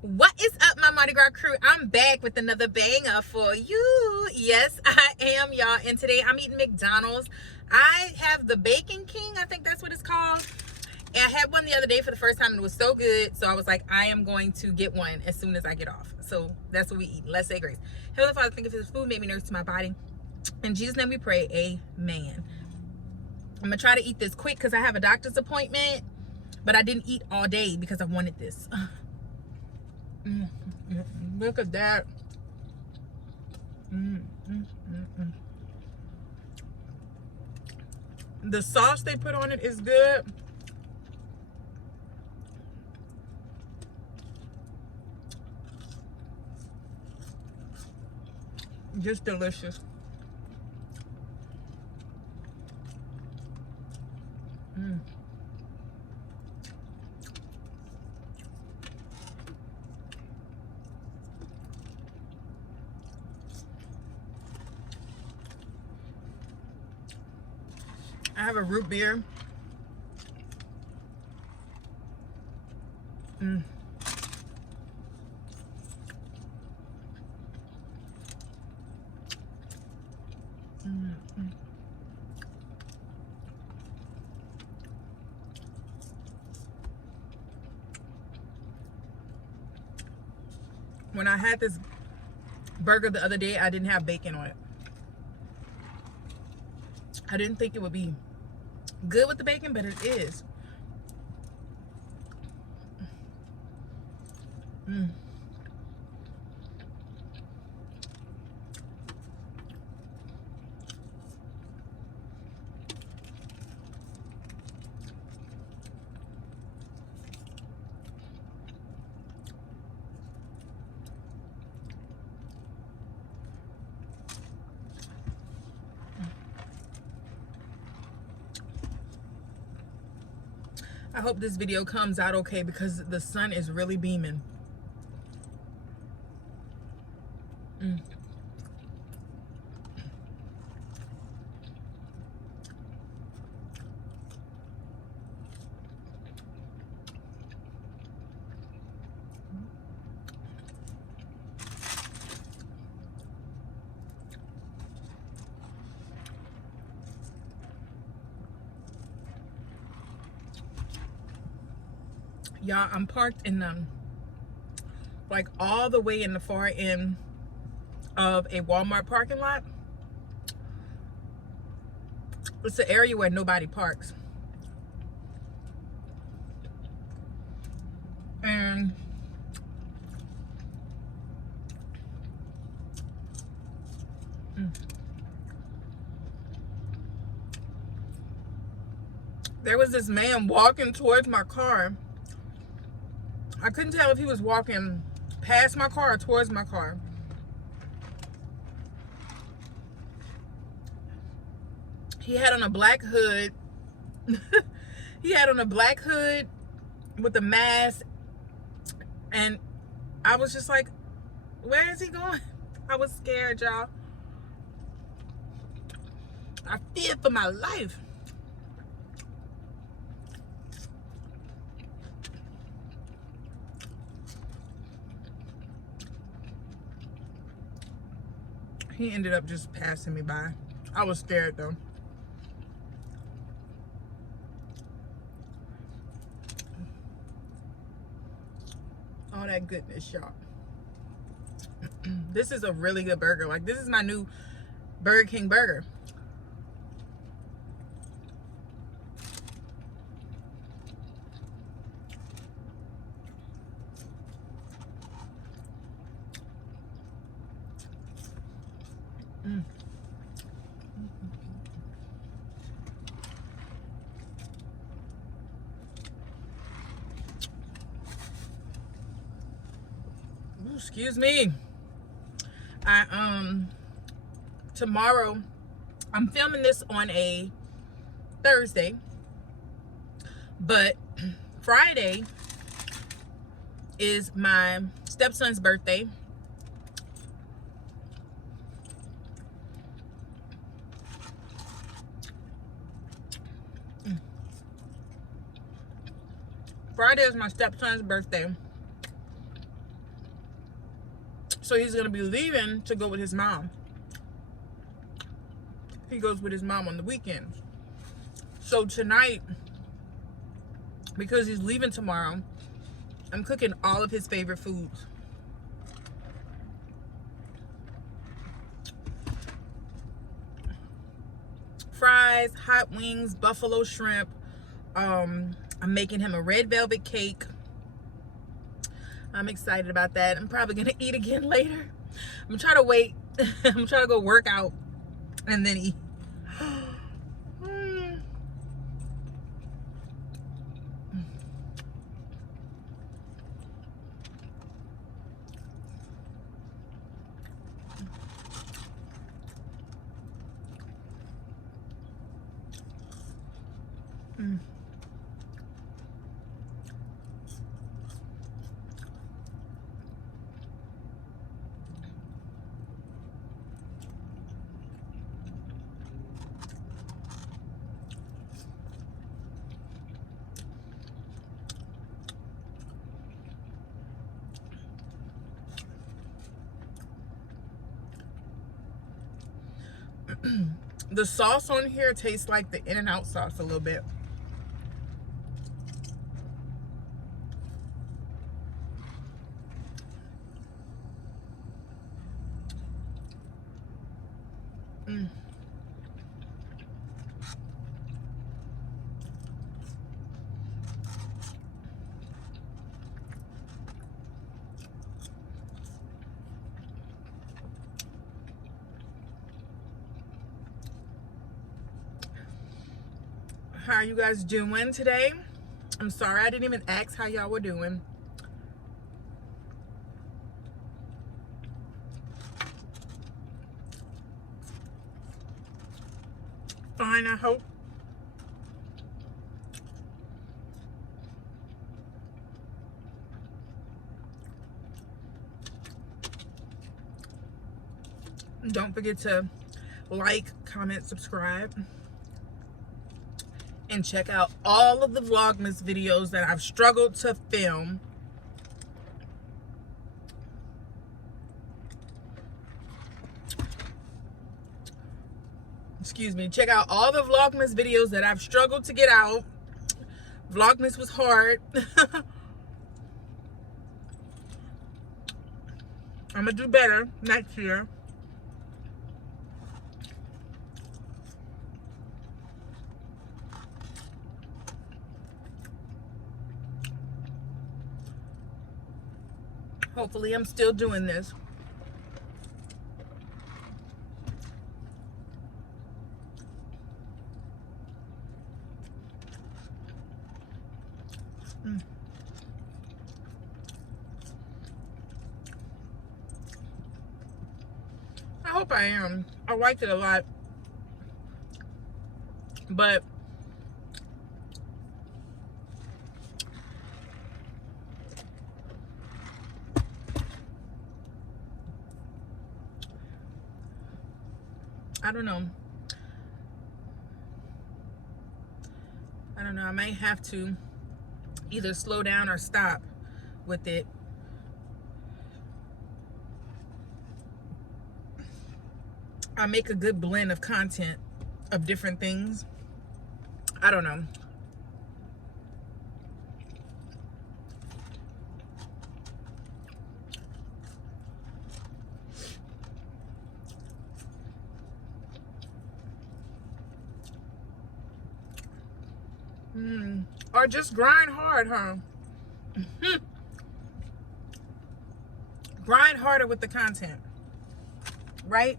What is up, my Mardi Gras crew? I'm back with another banger for you. Yes, I am, y'all. And today I'm eating McDonald's. I have the Bacon King. I think that's what it's called. And I had one the other day for the first time and it was so good. So I was like, I am going to get one as soon as I get off. So that's what we eat. Let's say grace. Heavenly Father, thank you for this food. Made me nourish to my body. In Jesus' name we pray. Amen. I'm going to try to eat this quick because I have a doctor's appointment. But I didn't eat all day because I wanted this. Look at that. The sauce they put on it is good. Just delicious. I have a root beer. When I had this burger the other day, I didn't have bacon on it. I didn't think it would be good with the bacon, but it is. I hope this video comes out okay because the sun is really beaming. Y'all, I'm parked in like all the way in the far end of a Walmart parking lot. It's an area where nobody parks. And there was this man walking towards my car. I couldn't tell if he was walking past my car or towards my car. He had on a black hood. He had on a black hood with a mask. And I was just like, where is he going? I was scared, y'all. I feared for my life. He ended up just passing me by. I was scared though. All that goodness, y'all. This is a really good burger. Like, this is my new Burger King burger. Ooh, excuse me. Tomorrow, I'm filming this on a Thursday, but Friday is my stepson's birthday. Friday is my stepson's birthday. So he's gonna be leaving to go with his mom. He goes with his mom on the weekends. So tonight, because he's leaving tomorrow, I'm cooking all of his favorite foods. Fries, hot wings, buffalo shrimp. I'm making him a red velvet cake. I'm excited about that. I'm probably gonna eat again later. I'm trying to wait. I'm trying to go work out and then eat. The sauce on here tastes like the In-N-Out sauce a little bit. How are you guys doing today? I'm sorry I didn't even ask how y'all were doing. Fine, I hope. Don't forget to like, comment, subscribe. And check out all of the Vlogmas videos that I've struggled to film. Excuse me. Check out all the Vlogmas videos that I've struggled to get out. Vlogmas was hard. I'm gonna do better next year. Hopefully I'm still doing this. I hope I am. I liked it a lot. But I don't know. I might have to either slow down or stop with it. I make a good blend of content of different things. I don't know. Or just grind hard, huh? Grind harder with the content, right?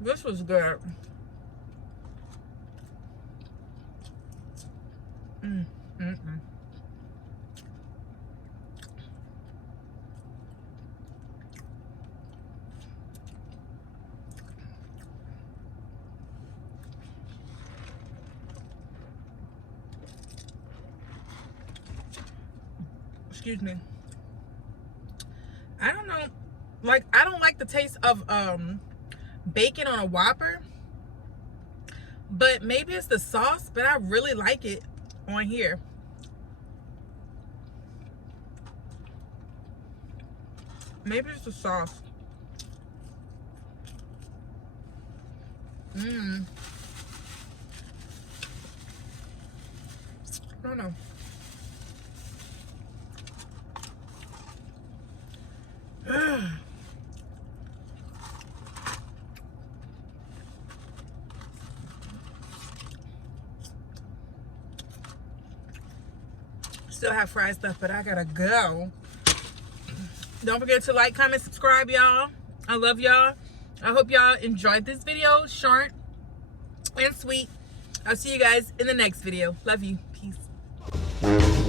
This was good. Excuse me. I don't know. Like, I don't like the taste of bacon on a Whopper. But maybe it's the sauce, but I really like it on here. Maybe it's the sauce. I don't know. Still have fries left, but I gotta go. Don't forget to like, comment, subscribe, y'all. I love y'all. I hope y'all enjoyed this video. Short and sweet. I'll see you guys in the next video. Love you. Peace.